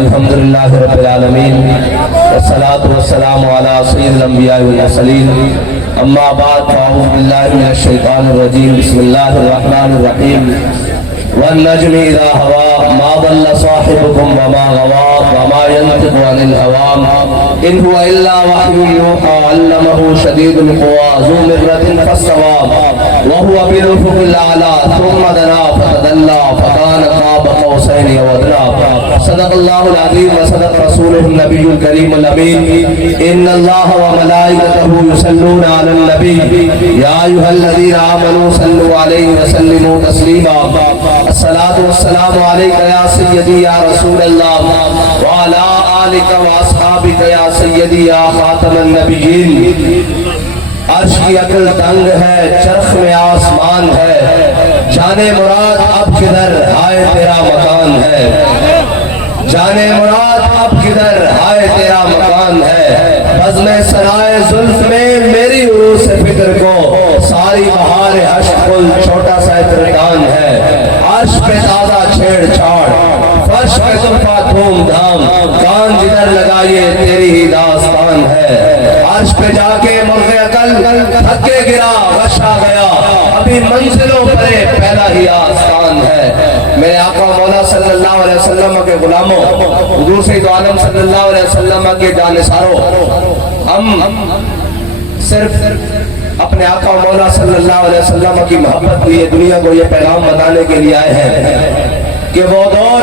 الحمدللہ رب العالمین والصلاة والسلام علی سید الانبیاء والمرسلین اما بعد فاعوذ باللہ من الشیطان الرجیم بسم اللہ الرحمن الرحیم والنجم اذا ہوا ما ضل صاحبکم وما غوا وما ينطق عن الهوى ان هو الا وحی یوحى علمه شدید القوى ذو مرة فاستوى وهو بالافق الاعلى ثم دنا فتدلى فكان قاب قوسين او ادنى صدق اللہ العظیم وصدق رسولہ النبی الکریم الامین ان اللہ وملائکتہ یصلون علی النبی یا ایھا الذین آمنوا صلوا علیہ وسلموا تسلیما الصلاۃ والسلام علیک یا سیدی یا رسول اللہ وعلی آلک واصحابک یا سیدی یا خاتم النبیین عرش کی عقل تنگ ہے چرخ میں آسمان ہے جانے مراد اب کدھر آئے تیرا مکان ہے جانے مراد اب کدھر آئے تیرا مکان ہے بزم سرائے زلف میں میری عروس فکر کو ساری بہار عشق کل چھوٹا سا ترکان ہے عرش پہ تازہ چھیڑ چھاڑ فرش پہ طرفہ دھوم دھام کان جدھر لگائیے تیری ہی داستان ہے عرش پہ جا کے مرغ عقل تھکے گرا غش آ گیا ابھی منزلوں پہ پہلا ہی آستان ہے میرے آقا مولا صلی اللہ علیہ وسلم کے غلاموں حضور سید عالم صلی اللہ علیہ وسلم کے جانثاروں ہم صرف اپنے آقا مولا صلی اللہ علیہ وسلم کی محبت لیے دنیا کو یہ پیغام بتانے کے لیے آئے ہیں کہ وہ دور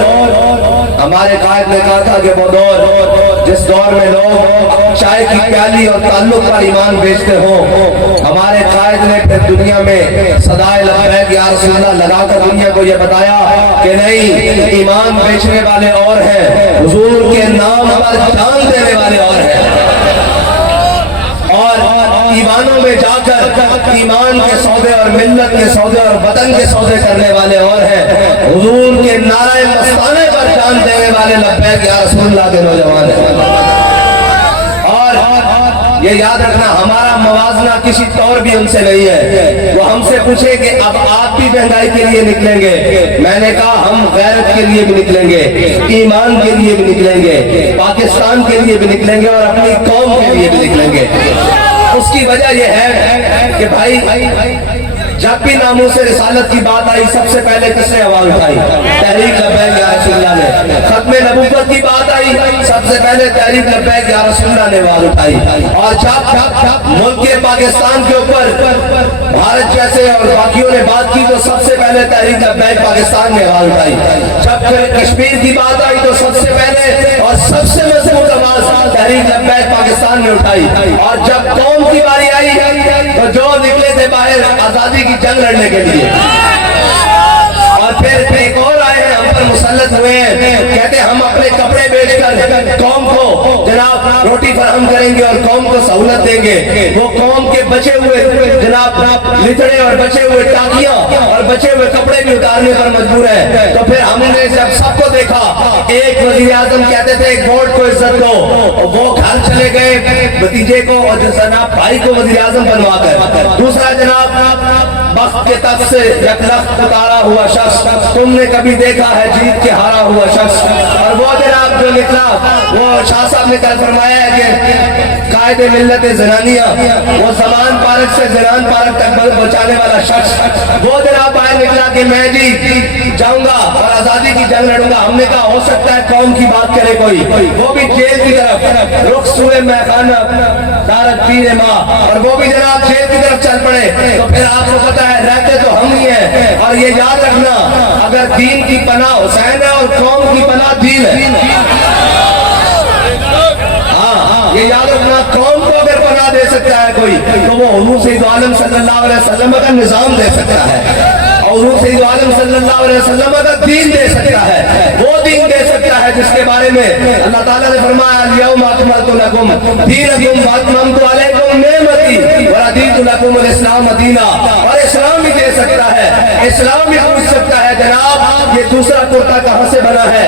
ہمارے قائد نے کہا تھا کہ وہ دور جس دور میں لوگ چائے کی پیالی اور تعلق پر ایمان بیچتے ہوں ہمارے قائد نے پھر دنیا میں صدائے لبیک یا رسول اللہ لگا کر دنیا کو یہ بتایا کہ نہیں ایمان بیچنے والے اور ہیں حضور کے نام پر جان دینے والے اور ہیں اور ایمانوں میں جا کر ایمان کے سودے اور ملت کے سودے اور وطن کے سودے کرنے والے اور ہیں حضور کے نعرہ مستانے پر جان دینے والے لبیک یا رسول اللہ کے نوجوان ہیں اور یہ یاد رکھنا ہمارا موازنہ کسی طور بھی ان سے نہیں ہے وہ ہم سے پوچھے کہ اب آپ بھی مہنگائی کے لیے نکلیں گے میں نے کہا ہم غیرت کے لیے بھی نکلیں گے ایمان کے لیے بھی نکلیں گے پاکستان کے لیے بھی نکلیں گے اور اپنی قوم کے لیے بھی نکلیں گے اس کی وجہ یہ ہے کہ بھائی جب بھی ناموس رسالت کی بات آئی سب سے پہلے کس نے آواز اٹھائی تحریک لبیک یا رسول اللہ نے ختم نبوت کی بات آئی سب سے پہلے تحریک لبیک یا رسول اللہ نے آواز اٹھائی اور جب ملک پاکستان کے اوپر بھارت جیسے اور باقیوں نے بات کی تو سب سے پہلے تحریک لبیک پاکستان نے آواز اٹھائی جب پھر کشمیر کی بات آئی تو سب سے پہلے اور سب سے مضبوط آواز تحریک لبیک پاکستان نے اٹھائی اور جب قوم کی باری آئی تو جو نکلے تھے باہر آزادی کی جنگ لڑنے کے لیے اور پھر ایک اور آئے ہیں ہم پر مسلط ہوئے ہیں کہتے ہم اپنے کپڑے بیچ کر قوم کو جناب روٹی فراہم کریں گے اور قوم کو سہولت دیں گے وہ قوم کے بچے ہوئے جناب لتڑے اور بچے ہوئے ٹاکیاں اور بچے ہوئے کپڑے بھی اتارنے پر مجبور ہیں تو پھر ہم نے جب سب کو دیکھا ایک وزیر اعظم کہتے تھے ایک ووٹ کو عزت دو وہ گھر چلے گئے بھتیجے کو اور جناب بھائی کو وزیر اعظم بنوا کر دوسرا جناب بخت کے تخت سے یک لخت اتارا ہوا شخص تم نے کبھی دیکھا ہے جیت کے ہارا ہوا شخص اور وہ جناب جو نکلا وہ شاہ صاحب نے کل فرمایا ہے کہ قائد ملت زنانیہ وہ زمان پارک سے زنان پارک تک پہنچانے والا شخص وہ جناب باہر نکلا کہ میں جی جاؤں گا اور آزادی کی جنگ لڑوں گا ہم نے کہا ہو سکتا ہے قوم کی بات کرے کوئی وہ بھی جیل کی طرف رخ سوئے میخانہ دارت پیر ماں اور وہ بھی جناب جیل کی طرف چل پڑے تو پھر آپ کو پتا ہے رہتے تو ہم ہی ہیں اور یہ یاد رکھنا اگر دین کی پناہ حسین ہے اور قوم کی پناہ دین ہے ہاں ये याद रखना, कौम को अगर पनाह दे सकता है कोई, तो वो हुजूर सैयद आलम सल्लल्लाहु अलैहि वसल्लम का निजाम दे सकता है, हुजूर सैयद आलम सल्लल्लाहु अलैहि वसल्लम का दीन दे सकता है, वो दीन दे सकता है जिसके बारे में अल्लाह ताला ने फरमाया अल-यौमा अकमलतु लकुम दीनकुम व अतममतु अलैकुम निअमती व रदीतु लकुम अल-इस्लाम दीना। और इस्लाम भी दे सकता है, इस्लाम भी पूछ सकता है जनाब ये दूसरा कुर्ता कहाँ से बना है।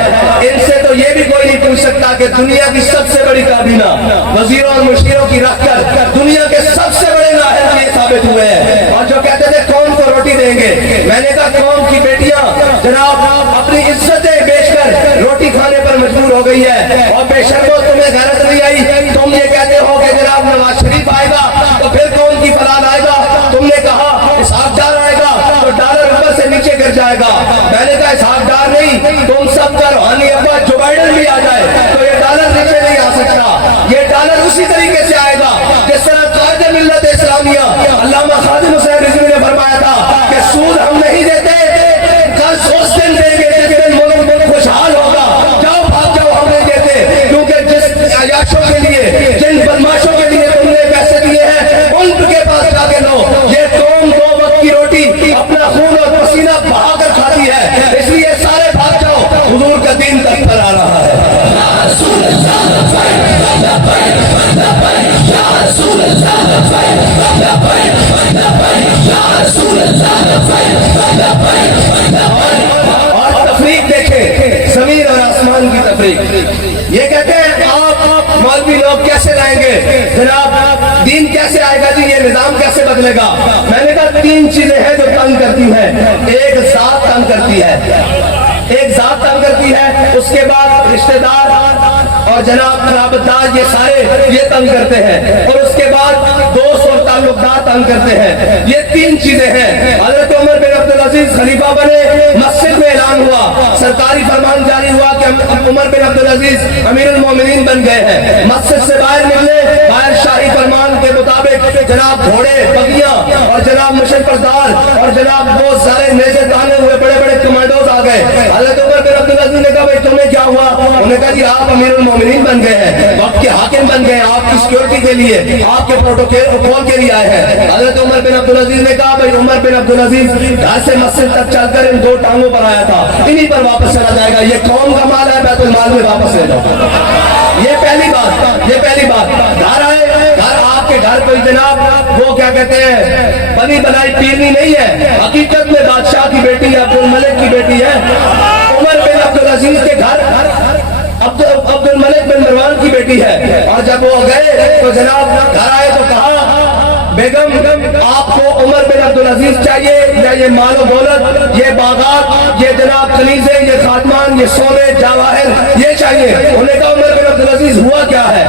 इनसे तो ये भी कोई नहीं पूछ सकता कि दुनिया की सबसे बड़ी काबीना वजीरों और मुश्किलों की रखकर दुनिया के सबसे बड़े नाहल ये साबित हुए हैं। और जो कहते थे कौम को रोटी देंगे, मैंने कहा कौम की बेटियां जनाब अपनी इज्जतें बेचकर रोटी खाने पर मजबूर हो गई है। और बेशक वो तुम्हें गैरत नहीं आई, तुम ये कहते हो कि जनाब नवाज शरीफ आएगा तो फिर कौन की फलाल आएगा, तुमने कहा इसहाक डार आएगा तो डॉलर ऊपर से नीचे गिर जाएगा। मैंने कहा इसहाक डार नहीं, तुम सब का रूहानी अब्बा जो बाइडेन भी आ जाए तो ये डॉलर नीचे नहीं आ सकता। ये डॉलर उसी तरीके से आएगा जिस तरह कायदे मिल्लत इस्लामिया अल्लामा खादिम हुसैन रिजवी ने फरमाया था कि सूद हम नहीं देते, कल उस दिन देंगे जिस दिन मुल्क खुशहाल होगा, जाओ भाग जाओ हम नहीं देते। क्योंकि जिस अयाशों के लिए जिन बदमाशों के लिए तुमने पैसे दिए हैं उनके पास जाके लो। ये कौम दो वक्त की रोटी अपना खून और पसीना बहाकर खाती है, इसलिए सारे भाग जाओ, हुजूर का दीन तक पर आ रहा है। और तफरीक देखें, जमीन और आसमान की तफरीक। ये कहते हैं आप मौलवी लोग कैसे लाएंगे जनाब, दीन कैसे आएगा जी, ये निजाम कैसे बदलेगा। मैंने कहा तीन चीजें हैं जो तंग करती हैं। एक जात तंग करती है, एक जात तंग करती है, उसके बाद रिश्तेदार और जनाब खराबतदार ये सारे ये तंग करते हैं, और उसके बाद दोस्त और ताल्लुकदार तंग करते हैं। ये तीन चीजें हैं। हजरत उमर बिन अब्दुल अजीज खलीफा बने, मस्जिद में ऐलान हुआ, सरकारी फरमान जारी हुआ कि उमर बिन अब्दुल अजीज अमीरुल मोमिनीन बन गए हैं। मस्जिद से बाहर निकले, बाहर शाही फरमान के मुताबिक जनाब घोड़े बगियां और जनाब मुशर्रफदार और जनाब वो सारे नेज़े ताने हुए बड़े बड़े कमांडोज आ गए। हजरत उमर बिन अब्दुल अजीज ने कहा भाई तुम्हें क्या हुआ, उन्होंने कहा जी आप अमीरुल मोमिनीन बन गए हैं, वक्त के हाकिम बन गए, आपकी सिक्योरिटी के लिए, आपके प्रोटोकॉल के लिए आए हैं। हजरत उमर बिन अब्दुल अजीज ने कहा भाई उमर बिन अब्दुल अजीज घर से मस्जिद तक चलकर इन दो टांगों पर आया था, इन्हीं पर वापस चला जाएगा, ये कौम का माल है, बैतुल माल में वापस ले जाओ। ये पहली बात, ये पहली बात। घर आए, घर आपके घर कोई जनाब वो क्या कहते हैं बनी बनाई पीरनी नहीं है, हकीकत में बादशाह की बेटी है, अब्दुल मलिक की बेटी है। उमर बिन अब्दुल अजीज के घर अब्दुल मलिक बिन मरवान की बेटी है। और जब वो गए तो जनाब घर आए तो कहा बेगम आपको उमर बिन अब्दुल अजीज चाहिए या ये मालो दौलत, ये बागात, ये जनाब कलीजे, ये खातमान, ये सोने जवाहर ये चाहिए। उन्होंने कहा उमर बिन अब्दुल अजीज हुआ क्या है,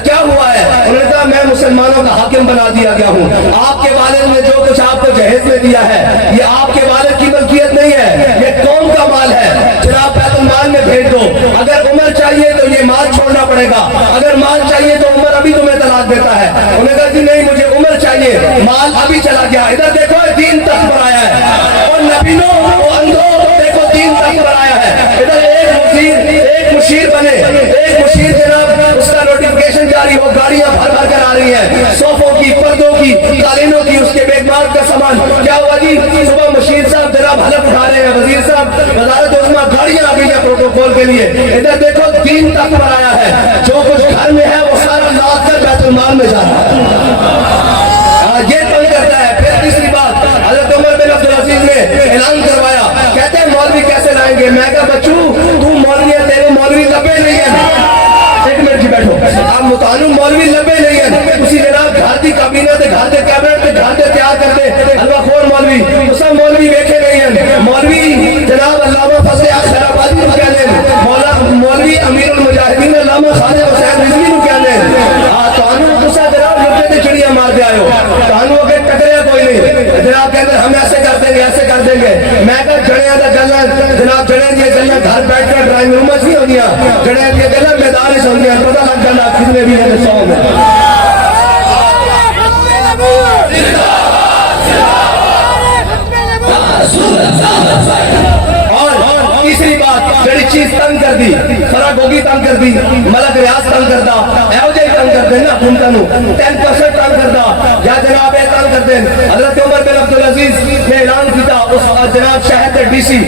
क्या हुआ है। उन्होंने कहा मैं मुसलमानों का हाकिम बना दिया गया हूँ, आपके वालिद ने जो कुछ आपको जहेज में दिया है ये आपके वालिद की मलकियत नहीं है, ये कौम का माल है, जनाब बैतुल माल में भेज दो। अगर उमर चाहिए तो ये माल छोड़ना पड़ेगा, अगर माल चाहिए तो उमर अभी तुम्हें तलाक देता है। उन्होंने कहा जी नहीं मुझे उमर चाहिए, माल अभी चला गया। इधर देखो दीन तक पर आया है, और नबीनो अंधो देखो दीन तक पर आया है। इधर एक मुशीर बने, एक मुशीर जनाब उसका नोटिफिकेशन जारी हो, गाड़ियां भर भर कर आ रही है, सोफों की, पर्दों की, कालीनों की, उसके बेगमाल का सामान। क्या हुआ जी, सुबह मुशीर साहब जनाब हलफ उठा रहे हैं, वजीर साहब वजारत उस्मा गाड़ियां आ गई है प्रोटोकॉल के लिए। इधर देखो दीन तक पर आया है, जो कुछ घर में है वो सारा लाद कर बैतुल माल में जा रहा है। ये तंग करता है। फिर तीसरी बात, हजरत उमर बिन अब्दुल अजीज ने ऐलान करवाया, कहते हैं मौलवी कैसे लाएंगे। मैं कहा बच्चू तू मौलवी है, तेरे मौलवी लबे नहीं है। एक मिनट जी बैठो, आप मुतालु मौलवी लबे नहीं है, उसी जनाब घर की काबीना से घर के कैबिनेट से घर से तैयार करते हलवा खोर मौलवी, उस मौलवी देखे नहीं है। मौलवी जनाब अल्लामा फजल खैराबादी को कह लें, मौलवी अमीरुल मुजाहिदीन अल्लामा ख्वाजा हुसैन रिजवी को कह लें। तानू गुस्सा जनाब लुटे चिड़िया मार दे आयो, तानू के टकरे कोई नहीं, जनाब कहते हम ऐसे कर देंगे, ऐसे कर देंगे। मैं कहा जड़िया का गला जनाब, जड़िया की गला घर बैठ कर ड्राइंग रूम में नहीं होंगिया, जड़िया की गला मैदान से होंगिया, पता लग जाना कितने भी है 100 में। और तीसरी बात, जड़ी چیز تنگ کر دی فرا گوگی تنگ کر دی ملک ریاض تنگ کر دا ایو جائی تنگ کر دیں نا حکومتوں 10% تنگ کر دا یا جناب اے تنگ کر دیں حضرت عمر بن عبدالعزیز نے اعلان کیتا اس جناب شہر کے ڈی سی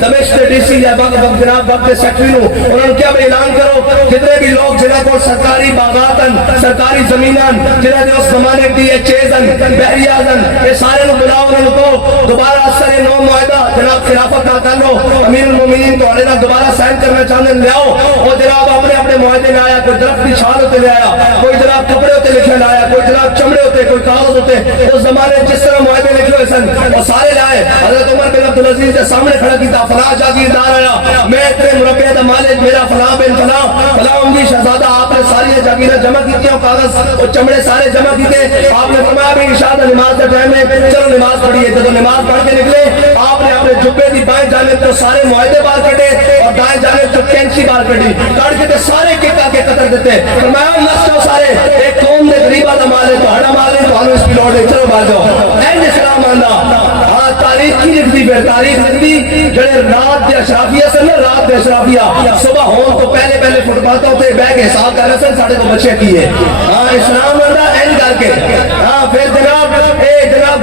دمشق کے ڈی سی یا جناب وقت سیکٹری نو انہوں نے کیا اعلان کرو جتنے بھی لوگ جنہاں کو سرکاری باغاتن سرکاری زمینان جنہاں نے اس زمانے ڈی ایچ ایزن بحریازن یہ سارے نو بلاؤ انہوں کو دوبارہ اثر نو معاہدہ جناب خلافت کا تعلق امیر المومنین کو علینا دوبارہ سائن کرنا چاہنے لے آؤ اور جناب اپنے معاہدے میں آیا کوئی درخت کی چھال ہوتے لے آیا کوئی جناب کپڑے ہوتے لکھے لے آیا کوئی جناب چمڑے ہوتے کوئی کاغذ ہوتے اس زمانے جس طرح معاہدے لکھے ہوئے سن اور سارے لائے حضرت عمر بن عبدالعزیز کے سامنے کھڑا کیتا فلاں جاگیردار آیا میں اتنے مربع دا مالک میرا فلاں بن فلاں فلاں اموی شہزادہ آپ نے ساری جاگیریں جمع کی اور کاغذ اور چمڑے سارے جمع کیتے آپ نے فرمایا بھی عشاء نماز کا ٹائم ہے چلو نماز پڑھیے جب نماز پڑھ کے نکلے آپ نے اپنے جبے دی بائیں جانب تو سارے معاہدے باہر کٹے اور دائیں جانب تو کینچی باہر کٹی کاٹ کے سارے کٹا کے قطر دیتے فرمایا نسلو سارے ایک قوم نے غریبہ دا مال ہے تو ہڑا مال ہے تو ہمیں اس کی لوٹ ہے چلو باہر جاؤ این اسلام آندہ تاریخ کی لکھ دی پھر تاریخ لکھ دی جڑے رات دے اشرافیہ سے نا رات دے اشرافیہ صبح ہون تو پہلے فٹ پاتوں تے بیگ حساب کر رہے سن ساڑھے کو بچے کیے اسلام آندہ این کر کے پھر جناب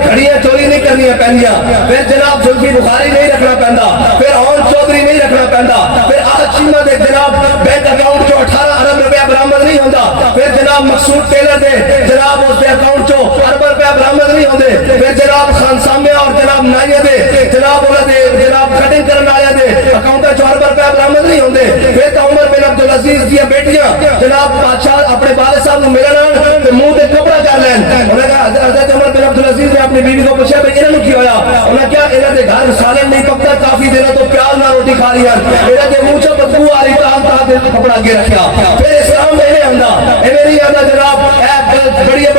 گھڑیاں چوری نہیں کرنی پہنیا پھر جناب زلفی بخاری نہیں رکھنا پہندا پھر اون چودری نہیں رکھنا پہندا پھر آج چیمہ دے جناب بینک اکاؤنٹ جو 18 ارب روپیہ برآمد نہیں ہوندہ پھر جناب مقصود ٹیلر دے جناب اس دے اکاؤنٹ جو ارب روپیہ برآمد نہیں ہوندے پھر جناب خان سامے اور جناب نائیہ دے جناب انہوں دے جناب کٹنگ کرنا آیا دے اکاؤنٹ جو ارب روپیہ برآمد نہیں ہوندے پھر تو عمر بن عبدالعزیز دیا بیٹیاں جناب بادشاہ اپنے والد صاحب نے ملنا تو منہ دے کپڑا کر لین انہوں نے کہا حضرت عمر بن عبدالعزیز نے اپنی بیوی کو پوچھا بھئی انہوں نے کیا ہویا انہوں نے کیا انہوں نے گھر سالن نہیں پکتا کافی دینا تو پیاز نہ روٹی کھا رہی ہے انہوں نے منہ چا بدبو آ رہی تھا دل کپڑا کے رکھا پھر اسلام میں نہیں آندا انہیں نہیں آندا جناب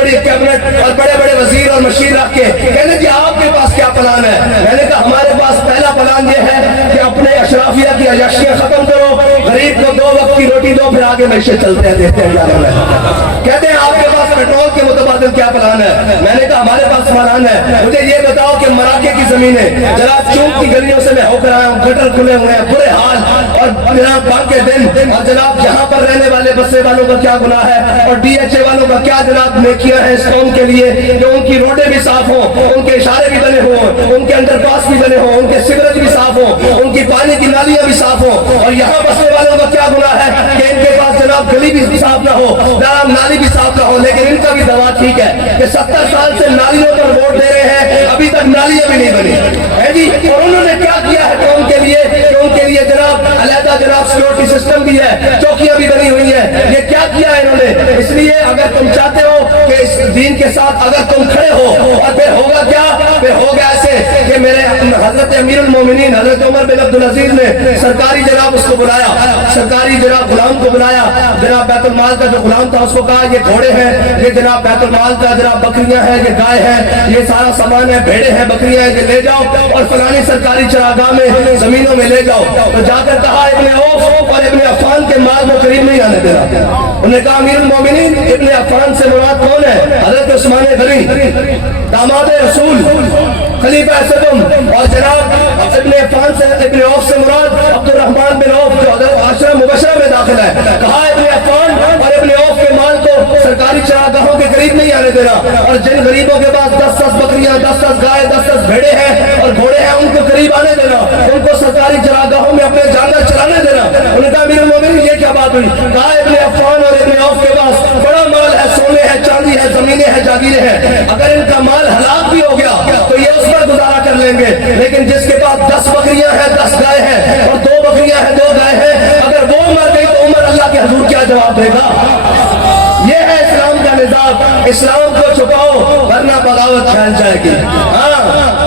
بڑی کیبنٹ اور بڑے وزیر اور مشیر رکھ کے کہنے جی آپ کے پاس کیا پلان ہے میں نے کہا ہمارے پاس پہلا پلان یہ ہے کہ اپنے اشرافیہ کی عیاشیاں ختم کرو غریب کو 2 وقت کی روٹی دو پھر آگے معیشت چلتے ہیں دیکھتے ہیں کہتے ہیں آپ کے پاس پیٹرول کے متبادل کیا پلان ہے میں نے کہا ہمارے پاس پلان ہے مجھے یہ بتاؤ کہ مراکے کی زمینیں جناب چونک کی گلیوں سے میں ہو کر آیا ہوں گٹر کھلے ہوئے ہیں برے حال اور جناب باقی دن اور جناب یہاں پر رہنے والے بسے والوں کا کیا گناہ ہے اور ڈی ایچ اے والوں کا کیا جناب نیکیاں ہیں اس قوم کے لیے کہ ان کی روڈیں بھی صاف ہوں ان کے اشارے بھی بنے ہوں ان کے انڈر پاس بھی بنے ہوں ان کے سیوریج بھی صاف ہوں ان کی پانی کی نالیاں بھی صاف ہوں اور یہاں بسنے والوں کا کیا گناہ ہے کہ ان کے پاس جناب گلی بھی صاف نہ ہو جناب نالی بھی صاف نہ ہو لیکن ان کا بھی دوا ٹھیک ہے کہ 70 سال سے نالیوں پر ووٹ دے رہے ہیں ابھی تک نالیاں بھی نہیں بنی ہے جی اور انہوں نے کیا کیا ہے قوم کے لیے کہ ان کے لیے جناب علیحدہ جناب سیکورٹی سسٹم بھی ہے چوکیاں بھی بنی ہوئی ہیں یہ کیا کیا ہے انہوں نے اس لیے اگر تم چاہتے ہو کہ اس دین کے ساتھ اگر تم کھڑے ہو اور پھر ہوگا کیا پھر ہوگا ایسے کہ میرے حضرت امیر المومنین حضرت عمر بن عبدالعزیز نے سرکاری جناب اس کو بلایا سرکاری جناب غلام کو بلایا جناب بیت المال کا جو غلام تھا اس کو کہا یہ گھوڑے ہیں یہ جناب بیت المال کا جناب بکریاں ہیں یہ گائے ہیں یہ سارا سامان ہے بھیڑے ہیں بکریاں ہیں یہ لے جاؤ اور فلانی سرکاری چراگاہ میں زمینوں میں لے جاؤ تو جا کر کہا ابن عوف اور ابن عفان کے مال کو قریب نہیں آنے دینا انہوں نے کہا امیر المومنین ابن عفان سے مراد کون ہے حضرت عثمان غنی داماد رسول خلیفہ صدم اور جناب ابن عفان سے ابن عوف سے مراد عبد الرحمن بن عوف جو عشرہ مبشرہ میں داخل ہے کہا ابن عفان اور ابن عوف کے مال کو سرکاری چراگاہوں کے قریب نہیں آنے دینا اور جن غریبوں کے پاس 10 بکریاں 10 گائے 10 بھیڑے ہیں اور گھوڑے ہیں ان کو قریب آنے دینا ان کو سرکاری چراگاہوں میں اپنے جانور چلانے دینا انہوں نے کہا امیر المومنین یہ کیا بات ہوئی کہا ابن عفان اور ابن عوف کے پاس بڑا مال ہے سونے ہے چاندی ہے زمینیں ہیں جاگیریں ہیں اگر ان کا مال ہلاک بھی ہو گیا تو یہ اس پر گزارا کر لیں گے لیکن جس کے پاس 10 بکریاں ہیں 10 گائے ہیں اور 2 بکریاں ہیں 2 گائے ہیں اگر وہ مر گئی تو عمر اللہ کے حضور کیا جواب دے گا یہ ہے اسلام کا نظام اسلام کو چھپاؤ ورنہ بغاوت پھیل جائے گی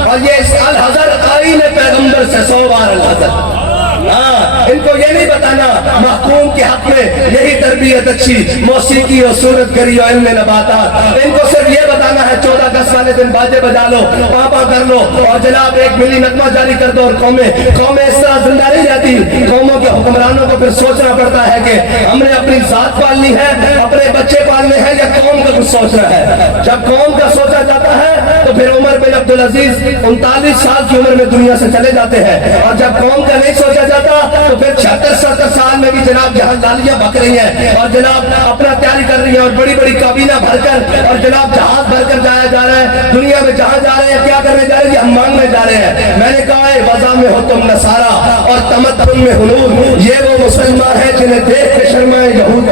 اور یہ الحذر قائل پیغمبر سے 100 بار الحذر ان کو یہ نہیں بتانا محکوم کے حق میں یہی تربیت اچھی موسیقی اور صورت گری اور علم نباتات ان کو صرف یہ بتانا ہے 14 اگست والے دن باجے بجا لو پاپا کر لو اور جناب ایک ملی نغمہ جاری کر دو اور قومیں اس طرح زندہ نہیں رہتی قوموں کے حکمرانوں کو پھر سوچنا پڑتا ہے کہ ہم نے اپنی ذات پالنی ہے اپنے بچے پالنے ہیں یا قوم کا کچھ سوچنا ہے جب قوم کا سوچا جاتا ہے तो फिर उमर बिन अब्दुल अजीज 39 साल की उम्र में दुनिया से चले जाते हैं। और जब कौम का नहीं सोचा जाता तो फिर 76-77 साल में भी जनाब जहां लालियां बक रही हैं और जनाब अपना तैयारी कर रही है और बड़ी बड़ी काबीना भरकर और जनाब जहाज भरकर जाया जा रहा है दुनिया में। जहां जा रहे हैं क्या करने जा रहे हैं? हम मांगने जा रहे हैं। मैंने कहा है वज़ा में हो तुम नसारा और तमद्दुन में हुनूर, ये वो मुसलमान है जिन्हें देख के शर्माए यहूद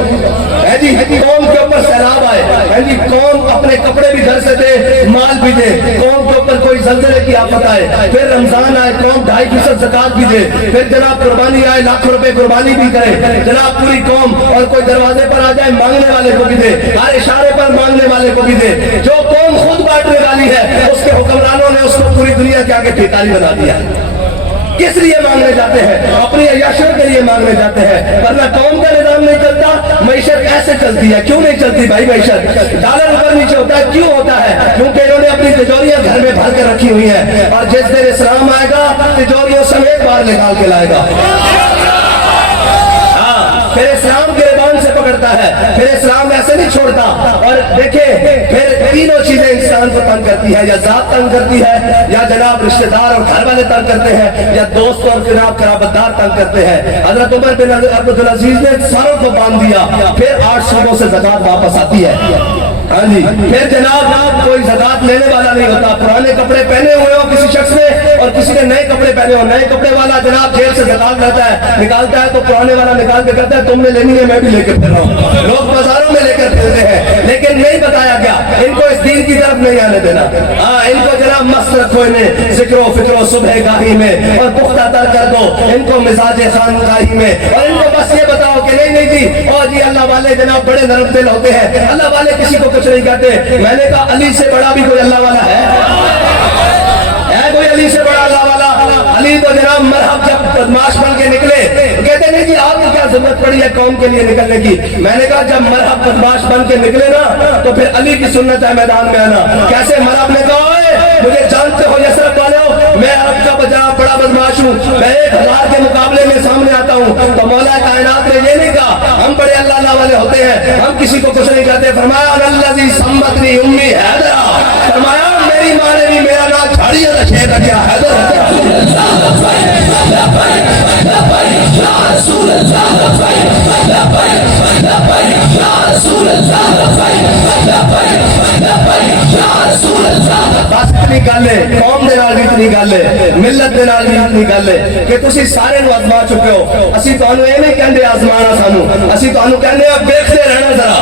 है जी। कौम के ऊपर सैलाब आए है जी, कौम अपने कपड़े भी घर से दे, माल भी दे, कौम के ऊपर कोई ज़लज़ले की आफत आए, फिर रमजान आए, कौम 2.5% ज़कात भी दे, फिर जनाब कुर्बानी आए, लाखों रुपए कुर्बानी भी करे जनाब पूरी कौम, और कोई दरवाजे पर आ जाए मांगने वाले को भी दे, हर इशारे पर मांगने वाले को भी दे। जो कौम खुद बांटने वाली है उसके हुक्मरानों ने उसको पूरी दुनिया के आगे भिखारी बना दिया। किस लिए मांगने जाते हैं? अपनी अय्याशियों के लिए मांगने जाते हैं, वरना कौम का निजाम नहीं चलता। मईशत ऐसे चलती है, क्यों नहीं चलती भाई? मईशत डॉलर ऊपर नीचे होता है, क्यों होता है? क्योंकि इन्होंने अपनी तिजोरियां घर में भर के रखी हुई हैं और जिस दिन इस्लाम आएगा तिजोरियों समेत बाहर निकाल के लाएगा। फिर इस्लाम गिरबान से पकड़ता है, फिर इस्लाम ऐसे नहीं छोड़ता। और देखिए फिर तीनों चीजें इंसान को तंग करती है, या जात तंग करती है, या जनाब रिश्तेदार और घर वाले तंग करते हैं, या दोस्त और जनाब कराबतदार तंग करते हैं। हजरत उमर बिन अब्दुल अजीज ने सारों को बांध दिया, फिर 8 सूबों से ज़कात वापस आती है। हाँ जी, फिर जनाब कोई ज़कात लेने वाला नहीं होता। पुराने कपड़े पहने हुए हो किसी शख्स ने और किसी ने नए कपड़े पहने हो, नए कपड़े वाला जनाब जेब से ज़कात लाता है, निकालता है तो पुराने वाला निकाल के कहता है तुमने लेनी है मैं भी लेकर फिर रहा हूँ। लोग बाजारों में लेकर फिरते हैं, लेकिन नहीं बताया गया इनको इस दीन की तरफ नहीं आने देना। हाँ, इनको जनाब मस्त रखो, इन्हें जिक्रो फिक्रो सुबह गाही में और पुख्ता तर कर दो इनको मिजाज खानकाही में, और इनको बस ये बताओ कि नहीं जी और जी अल्लाह वाले जनाब बड़े नरम दिल होते हैं, अल्लाह वाले किसी को कुछ नहीं कहते। मैंने कहा अली से बड़ा भी कोई अल्लाह वाला है कोई अली से बड़ा अल्लाह वाला? अली तो जनाब मरहब जब बदमाश बन के निकले कहते नहीं जी आपको क्या जरूरत पड़ी है कौम के लिए निकलने की? मैंने कहा जब मरहब बदमाश बन के निकले ना तो फिर अली की सुन्नत है मैदान में आना। कैसे? मरहब ने कहा मुझे जानते हो यसरफ वाले हो, मैं अरब का बड़ा बदमाश हूँ, मैं 1000 के मुकाबले में सामने आता हूँ। तो मौला कायनात ने ये नहीं कहा हम बड़े अल्लाह वाले होते हैं, हम किसी को कुछ नहीं कहते। फरमाया अल्लाज़ी सम्मतनी उम्मी हैदरा, फरमाया मेरी माँ ने भी मेरा नाम झाड़ियाँ रखे रखा हैदर। बस इतनी गल है, कौम दे नाल भी इतनी गल है, मिलत दे नाल भी इतनी गल है कि तुसी सारे नूं आजमा चुके हो। असीं तुहानूं ये नहीं कहंदे आजमाना सानूं, असीं तुहानूं कहंदे आ देखते रहना, जरा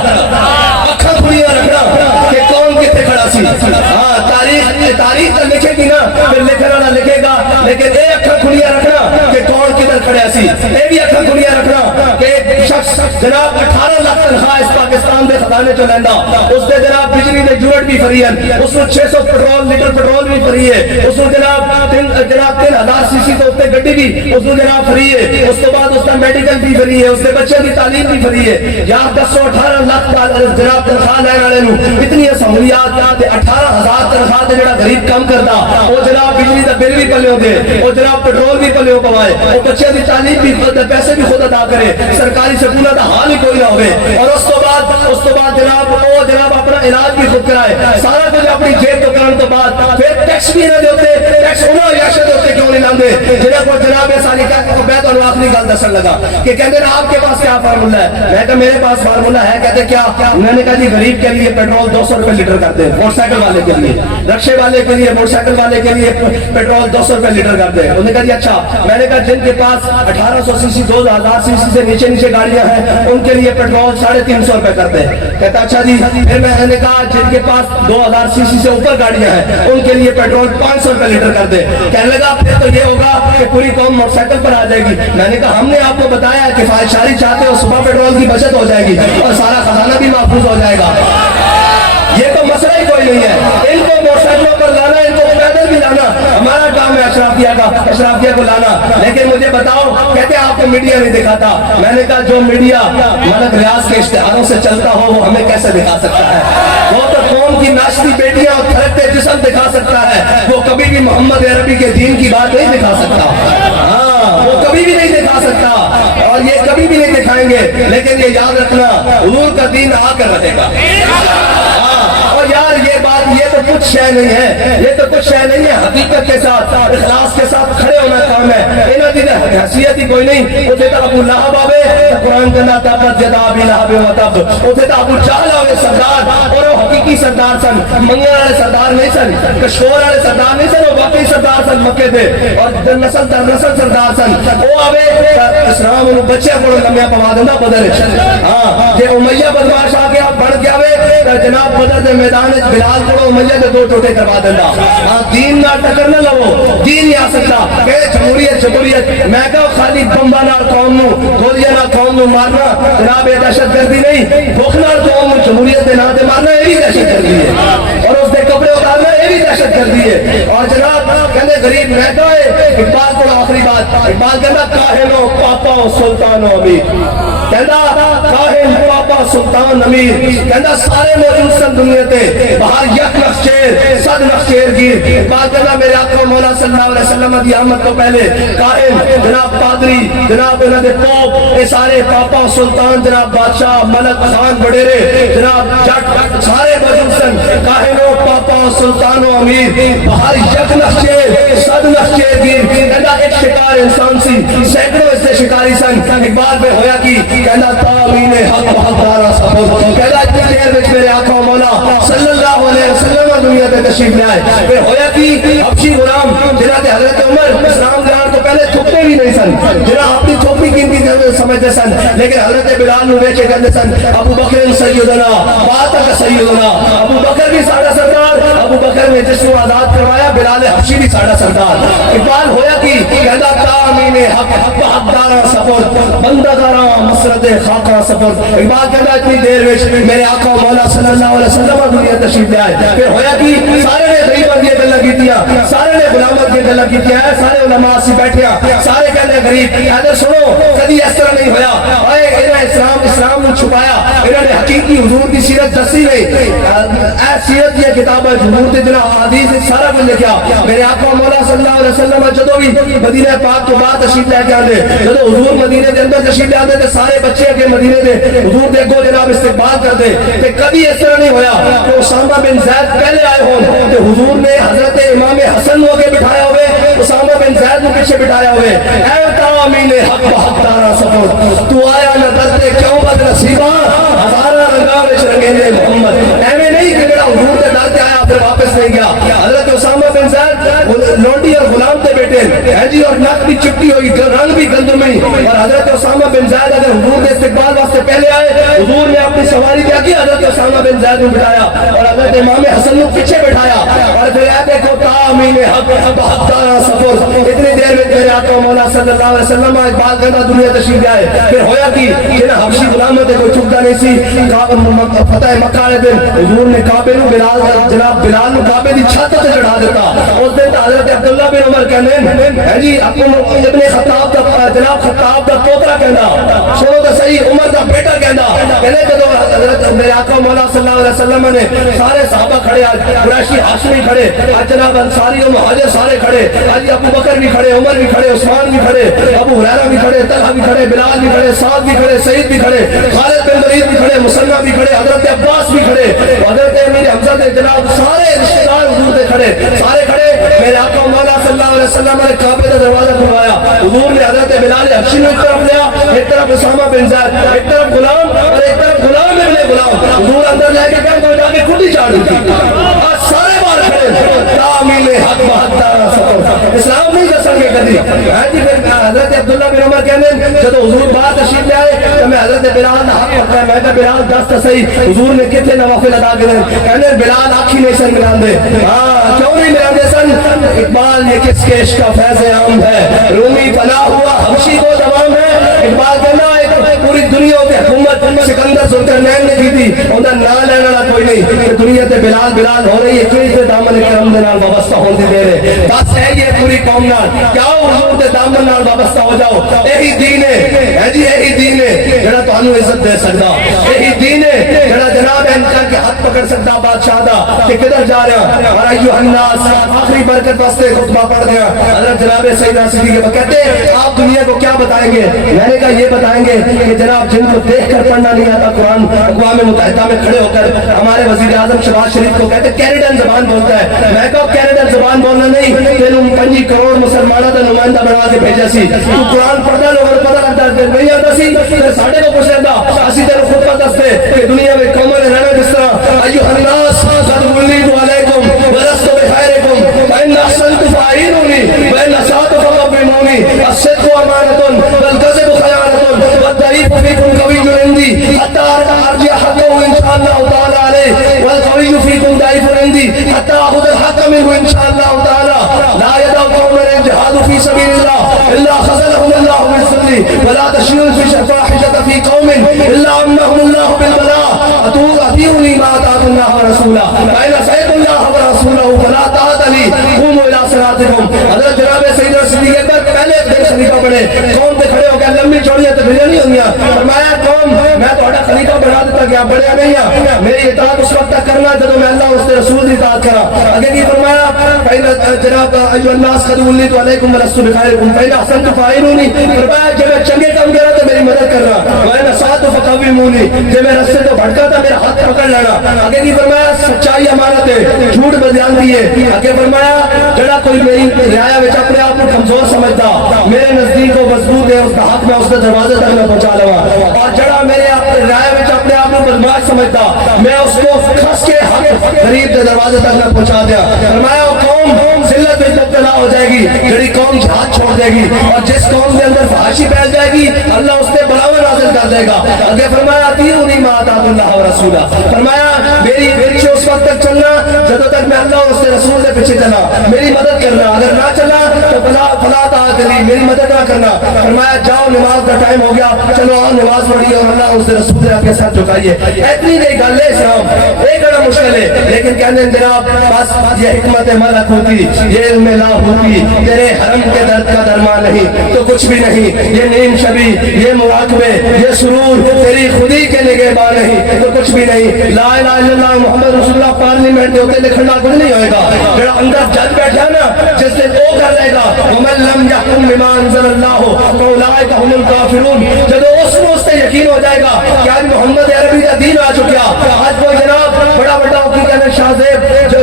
अखां खुलियां रखना कि कौन किथे खड़ा सी। हाँ, तारीख तो लिखेगी ना, फिर लिखने वाला लिखेगा, लेकिन ये अखां खुलियां रखना कि कौन किधर खड़ा सी। ये भी अखां खुलियां रखना कि एक शख्स जनाब 18 लाख तनख्वाह इस पाकिस्तान के खजाने चो लैंदा, उसके जनाब बिजली के यूनिट भी फ्री है, उसको 600 लीटर पेट्रोल भी फ्री है, उसको जनाब 3000 सीसी तो उससे गड्डी भी उसको जनाब फ्री है, उसके बाद उसका मेडिकल भी फ्री है, उसके बच्चे की तालीम भी फ्री है। यहाँ 10-18 लाख जनाब तनख्वाह लैन वाले इतनी सहूलियात 18,000 तनख्वाह से जरा गरीब काम करता वो जनाब बिजली का बिल भी पलियो दे, वो जनाब पेट्रोल भी पलियो पवाए, वो बच्चे की तालीम भी पैसे भी खुद अदा करे, सरकारी स्कूलों का हाल ही कोई ना होवे, और उस तो बाद जनाब अपना इलाज भी खुद कराए, सारा कुछ अपनी जेब तो कराने तो बाद फिर टैक्स भी ना देते। टैक्स उन्होंने याशा देते क्यों नहीं लाते जिन्हें को जनाब साली का मैं तो आखिरी गल दसन लगा कि कहते ना आपके पास क्या फार्मूला है? मैं कहा मेरे पास फार्मूला है। कहते क्या? उन्होंने कहा जी गरीब के लिए पेट्रोल 200 रुपए लीटर करते हैं, मोटरसाइकिल वाले के लिए, रक्शे वाले के लिए, मोटरसाइकिल वाले के लिए पेट्रोल 200 रुपए लीटर करते हैं। उन्होंने कहा जी अच्छा। मैंने कहा जिनके पास 1800 सीसी 2000 सीसी से नीचे गाड़ियां हैं उनके लिए पेट्रोल 350 रुपए करते हैं। कहता अच्छा जी। फिर मैंने कहा जिनके पास 2000 सीसी से ऊपर गाड़ियां हैं उनके लिए पेट्रोल 500 रुपए लीटर कर दे। कहने लगा फिर तो ये होगा कि पूरी कौम मोटरसाइकिल पर आ जाएगी। मैंने कहा हमने आपको बताया कि फायशारी चाहते हो सुबह पेट्रोल की बचत हो जाएगी और सारा खजाना भी महफूज हो जाएगा। ये तो मसला ही कोई नहीं है। इनको मोटरसाइकिलों पर लाना, इनको पैदल भी लाना हमारा काम है, अशराफिया को लाना। लेकिन मुझे बताओ, कहते आपको मीडिया नहीं दिखाता। मैंने कहा जो मीडिया मलक रियाज के इश्तिहारों से चलता हो वो हमें कैसे दिखा सकता है? वो तो कौम की नाचती बेटियां और थरकते जिस्म दिखा सकता है, वो कभी भी मोहम्मद अरबी के दीन की बात नहीं दिखा सकता। हाँ, वो कभी भी नहीं दिखा सकता और ये कभी भी नहीं दिखाएंगे। लेकिन ये याद रखना, हुजूर का दीन आकर रहेगा। और यार ये बात ये तो कुछ है شے نہیں ہے, یہ تو کچھ شے نہیں ہے. حقیقت کے ساتھ اخلاص کے ساتھ کھڑے ہونا کام ہے. انہاں دی حیثیت ہی کوئی نہیں. اوتھے تے ابو لہب آوے, قرآن کہنا تبت یدا ابی لہب و تب. اوتھے تے ابو جہل آوے سردار, اور وہ حقیقی سردار سن, منگن والے سردار نہیں سن, کشکور والے سردار نہیں سن, وہ واقعی سردار سن مکے دے, اور نسل در نسل سردار سن. وہ آوے اسلام انہوں بچے کو لمیا پوا دینا بدر. ہاں جے امیہ بدماش آ گیا بن گیا وے جناب بدر دے میدان بلال کو امیہ دے دو ٹوٹے کروا دینا. ہاں دین نہ ٹکر نہ لو, دین نہیں آ سکتا کہ جمہوریت جمہوریت. میں کہو خالی بمبا نال قوم نو گولیاں نال قوم نو مارنا جناب یہ دہشت گردی نہیں. بھوک نال قوم جمہوریت دے نام تے مارنا یہ بھی دہشت گردی ہے, اور اس دے کپڑے اتارنا یہ بھی دہشت گردی ہے. اور جناب کہندے غریب میں کہے اقبال کو آخری بات, اقبال کہندا کاہنو پاپا سلطان و امیر, کہندا کاہن پاپا سلطان امیر, کہندا سارے موجود سن دنیا تے باہر یک نخچیر صد نخچیر گیر. اقبال کہندا میرے آقا مولا صلی اللہ علیہ وسلم دی آمد تو پہلے کاہن جناب پادری جناب انہاں دے پوپ اے سارے پاپا سلطان جناب بادشاہ ملک خان وڈیرے جناب جٹ سارے موجود سن. کاہنو پاپا سلطان و امیر باہر یک نخچیر صد نخچیر گیر. کہندا ایک شکار انسان سی سینکڑوں اس سے شکاری سن. اقبال پہ ہویا کی کہندا تامین حق حقدارا سفر, کہندا اتنی دیر وچ میرے آقا مولا صلی اللہ علیہ وسلم دنیا تے تشریف لے آئے. پھر ہویا کی حبشی غلام جنہاں تے حضرت عمر اسلام دے آن تو پہلے تھکتے بھی نہیں سن, جنہاں اپنی تھوپی قیمتی سمجھتے سن, لیکن حضرت بلال نو ویکھ کے کہندے سن ابو بکر سیدنا باتک سیدنا. ابو بکر بھی ساڈا سردار, ابو بکر نے جس کو آزاد کروایا بلال حبشی بھی ساڈا سردار. اقبال ہویا کی کہندا تامین حق حقدارا سفر بندگاراں مسرت خاکاں سفر. اقبال کہندا اتنی دیر وچ میرے آقا مولا صلی اللہ علیہ وسلم دنیا تشریف لے آئے. پھر ہویا کی سارے نے غریباں دی گلاں کیتیاں, سارے نے غلامت دی گلاں کیتیاں, سارے علماء سی بیٹھیا, سارے کہندے غریب کہندے سنو کبھی اس طرح نہیں ہویا. اے انہاں اسلام نو چھپایا, انہاں نے حقیقی حضور دی سیرت دسی نہیں. اے سیرت دی کتاباں حضور دے جناب احادیث سارا کچھ لکھیا. میرے آقا مولا صلی اللہ علیہ وسلم جدوں بھی مدینہ پاک تو بعد تشریف لے کے آندے, جدوں حضور مدینے دے اندر تشریف لے آندے تے سارے بچے اگے مدینے دے حضور دے اگوں جناب استقبال کردے. تے کبھی اس طرح نہیں ہویا کہ اسامہ بن زید پہلے آئے ہون تے حضور نے حضرت امام حسن کو آگے بٹھایا ہوئے, اسامہ بن زید کو پیچھے بٹھایا ہوئے. اے تامین حق حقدارا سفر تو آیا نہ درتے کیوں بد نصیباں ہزارہ رنگاں وچ رنگیندے محمد. ایویں نہیں کہ جڑا حضور دے در تے آیا پھر واپس نہیں گیا. حضرت اسامہ بن زید لونڈی اور غلام تے بیٹھے ہیں جی, اور ناک بھی چپٹی ہوئی, رنگ بھی گندمی, اور حضرت اسامہ بن زید اگر حضور کے استقبال واسطے پہلے آئے, حضور نے اپنی سواری کیا کی حضرت اسامہ بن زید کو بٹھایا اور حضرت امام حسن کو پیچھے بٹھایا. اور پھر اے دیکھو تامین حق حقدارا سفر. اتنی دیر میں میرے آقا مولا صلی اللہ علیہ وسلم اقبال کہندا دنیا تشریف لے آئے. پھر ہویا کی کہ حبشی غلاموں تے کوئی چکتا نہیں سی. فتح مکہ والے دن حضور نے کعبے نو بلال جناب بلال نو کعبے دی چھت تے چڑھا دیتا. اس دن حضرت عبداللہ بن عمر کہندے ہیں جی ابن خطاب دا جناب خطاب دا پوترا کہندا, سنو تے صحیح, عمر دا بیٹا کہندا, کہندے جدوں حضرت میرے آقا مولا صلی اللہ علیہ وسلم نے سارے صحابہ کھڑے, قریشی ہاشمی کھڑے, جناب انصاری و مہاجر سارے کھڑے, ابو بکر بھی کھڑے, عمر بھی کھڑے, عثمان بھی کھڑے, ابو ہریرہ بھی کھڑے, طلحہ بھی کھڑے, بلال بھی کھڑے, سعد بھی کھڑے, سعید بھی کھڑے, خالد بن ولید بھی کھڑے, مسلمہ بھی کھڑے, حضرت عباس بھی کھڑے, حضرت امیر حمزہ دے جناب سارے رشتہ دار حضور دے کھڑے, سارے کھڑے. میرے آقا مولا صلی اللہ علیہ وسلم نے کعبے کا دروازہ کھلوایا. حضور نے حضرت بلال حبشی کو ایک طرف لیا, ایک طرف اسامہ بن زید, ایک طرف غلام اور ایک طرف غلام ابن غلام. حضور اندر لے کے کہا جا کے کھٹی چاڑ دی. سارے بار کھڑے تامین حق حقدارا سفر. اسلام نہیں دسن گے کبھی. حضرت عبداللہ بن عمر کہنے جب حضور باہر تشریف لے آئے تو میں حضرت بلال کا حق پکڑا, میں کہا بلال دس تو صحیح حضور نے کتنے نوافل ادا کرے. کہنے بلال آنکھی نہیں سن ملاندے. ہاں کیوں نہیں ملاندے سن؟ اقبال یہ کس کیش کا فیض عام ہے, رومی فنا ہوا حبشی کو دوام ہے. اقبال کہنا پوری دنیا کی حکومت سکندر ذوالقرنین نے کی تھی, انہاں نہ لینے والا کوئی نہیں. دنیا تے بلال بلال ہو رہی ہے, کیوں تے دامن کرم دے نال وابستہ ہوندے دے رہے. بس ہے یہ پوری قوم نال کیا حضور دے دامن दामन नाल वाबस्ता हो जाओ। यही दीन है जी, यही दीन है जरा तुहानू इज्जत दे सकदा, यही दीन है जरा जनाब इनका के हाथ पकड़ सकदा बादशाह दा कि किधर जा रहा। और अय्युहन्नास आखिरी बरकत वास्ते खुतबा पढ़ दिया हजरत जनाब सैयदना सिद्दीक़ कहते आप दुनिया को क्या बताएंगे? मैंने कहा ये बताएंगे कि जनाब जिनको देखकर पढ़ना नहीं आता कुरान अक़वाम मुत्तहिदा में खड़े होकर हमारे वज़ीर आज़म शहबाज शरीफ को कहते कैनेडन ज़बान बोलता है। मैं कहा कैनेडन ज़बान बोलना नहीं, तेनू 5 करोड़ मुसलमानों का नुमाइंदा बना के भेजा सी, तू कुरान पढ़दा लोगों को पता लगता है नहीं आता सी, फिर साडे को पुछ लेंदा असि तेरे खुतबा दसदे कि दुनिया में कौमां ने रहना जिस तरह। अय्युहन्नास क़द वल्लीतु अलैकुम व लस्तु बिखैरिकुम व इन अहसनतु फ़अईनूनी व इन असअतु फ़क़व्विमूनी अस्सिद्क़ु अमानतुन वल कज़िबु ख़यानतुन वद्दईफ़ु फ़ीकुम क़विय्युन इंदी हत्ता अर्जिअ हक़्क़हु इंशाअल्लाहु तआला अलैहि वल क़विय्यु फ़ीकुम दाइफ़ुन इंदी हत्ता आख़ुज़ल हक़्क़ मिन्हु इंशाअल्लाहु तआला ला यदअु क़ौमन जिहादु फ़ी सबीलिल्लाह इल्ला ख़ज़लहुमुल्लाहु मिन ज़िल्ली व ला तशयून फ़ी फ़ाहिशतिन फ़ी क़ौमिन इल्ला अम्नहुमुल्लाहु बिल बलाअ अतीऊनी मा अताअकुल्लाह व रसूला व इन असयतुल्लाह व रसूलहु फला ताअत ली क़ूमू इला सलातिकुम। हज़रत जनाब सैयदना सिद्दीक़ अकबर पहले दिन खलीफा बने, कौम पे खड़े हो गए लंबी चौड़ियां तकरीरें नहीं होंगी। फरमाया कौम मैं तुम्हारा खलीफा बना देता गया बड़े नहीं है, मेरी इताअत उस वक्त तक करना जब मैं अल्लाह उसके रसूल की इताअत करा। आगे की फरमाया जनाब अय्युहन्नास क़द वल्लीतु अलैकुम व लस्तु बिखैरिकुम फ़इन अहसनतु फ़अईनूनी। फरमाया जब मैं चंगे काम करा तो मेरी मदद करना, व इन असअतु फ़क़व्विमूनी जब मैं रास्ते से भटका था मेरा हाथ पकड़ लेना। आगे की फरमाया सच्चाई अमानत है, झूठ बयान दी है। आगे फरमाया जड़ा कोई मेरी रियाया विच अपने आप को कमजोर समझदा मेरे नजदीक वो मजबूत है उसका हक में उसके दरवाजे तक मैं पहुंचा लवा, और जड़ा मेरे रियाया विच अपने आप को बदमाश समझदा मैं उसको खस के हक गरीब के दरवाजे तक मैं पहुंचा दिया। फरमाया कौम जिल्लत में मुब्तला हो जाएगी, जड़ी कौम जहाद छोड़ देगी, और जिस कौम के अंदर फहाशी फैल जाएगी अल्लाह उससे बलावा नाज़िल कर देगा। आगे फरमाया अतीऊनी मा अताअकुल्लाह व रसूला। फरमाया मेरी पीछे उस वक्त तक चलना जब तक मैं अल्लाह और उसके रसूल के पीछे चला, मेरी मदद करना, अगर ना चला तो फला ताअत ली मेरी मदद ना करना। फरमाया जाओ नमाज का टाइम हो गया, चलो आओ नमाज पढ़िए और अल्लाह उसके रसूल के आपके साथ झुकाइए। इतनी नहीं गल है इस्लाम, एक बड़ा मुश्किल है, लेकिन कहने जनाब बस ये हिकमत मलक होती, ये इल्म ला होती, तेरे हरम के दर्द का दरमान नहीं तो कुछ भी नहीं, ये नीम शबी ये मुराकबे ये सुरूर तेरी खुदी के निगहबान नहीं तो कुछ भी नहीं। ला इलाहा इल्लल्लाह मुहम्मद रसूलुल्लाह पार्लियामेंट के होते लिखना कुछ नहीं होएगा, जरा अंदर जज बैठा ना जिससे वो कर लेगा वमन लम यहकुम बिमा अंज़लल्लाहु फउलाइका हुमुल काफिरून। जब उससे यकीन हो जाएगा कि आज मोहम्मद अरबी का दीन आ चुका, आज वो जनाब बड़ा बड़ा की कहने शाहजेब जो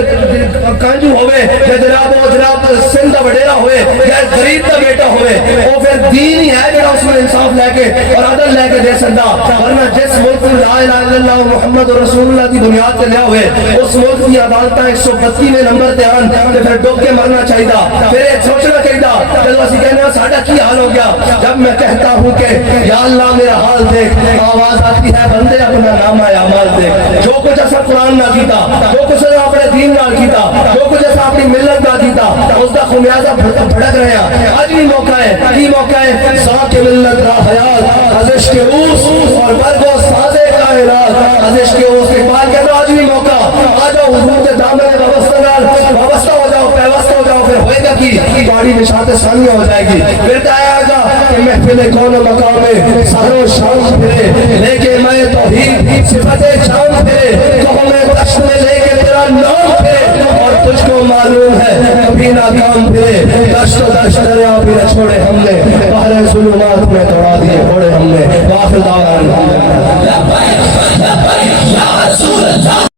कांजू होवे या जनाब वो जनाब सिंध का वडेरा होवे या गरीब का बेटा होवे, वो फिर दीन ही है जरा उसमें इंसाफ लेके और अदल लेके दे सकता। वरना जिस मुल्क में ला इलाहा इल्लल्लाह मुहम्मद रसूलुल्लाह की बुनियाद पे लिया हुए उस मुल्क की अदालत 132वें नंबर पे आन तो फिर डूब के मरना चाहिए, फिर सोचना चाहिए जब असं कहने साडा की हाल हो गया जब मैं कहता हूँ कि या अल्लाह मेरा हाल देख, आवाज आती है बंदे अपना नाम आया माल देख। जो कुछ ऐसा कुरान ना कीता, जो कुछ अपने दीन ना कीता, जो कुछ ऐसा अपनी मिल्लत ना कीता उसका खुमियाजा भड़क रहे हैं। आज भी मौका है, की मौका है साके मिल्लत रा हयात अज़िश के रूस और बरगो साजे कायनात अज़िश के रूस के पार के आज भी मौका आ जाओ हुजूर के दामन में वाबस्ता हो जाओ पैवस्ता हो जाओ, फिर होएगा कि गाड़ी में शाते सानिया हो जाएगी, फिर आएगा कि महफिल कौन मकाम में सरो शाम फिरे लेके मैं तौहीद सिफते शाम फिरे कहो मैं दश्त में लेके तेरा नाम फिरे, और तुझको मालूम है कभी ना काम फिरे दश्त दरिया भी न छोड़े हमने बाहर जुल्मात में दौड़ा दिए घोड़े हमने। वाखिर दावा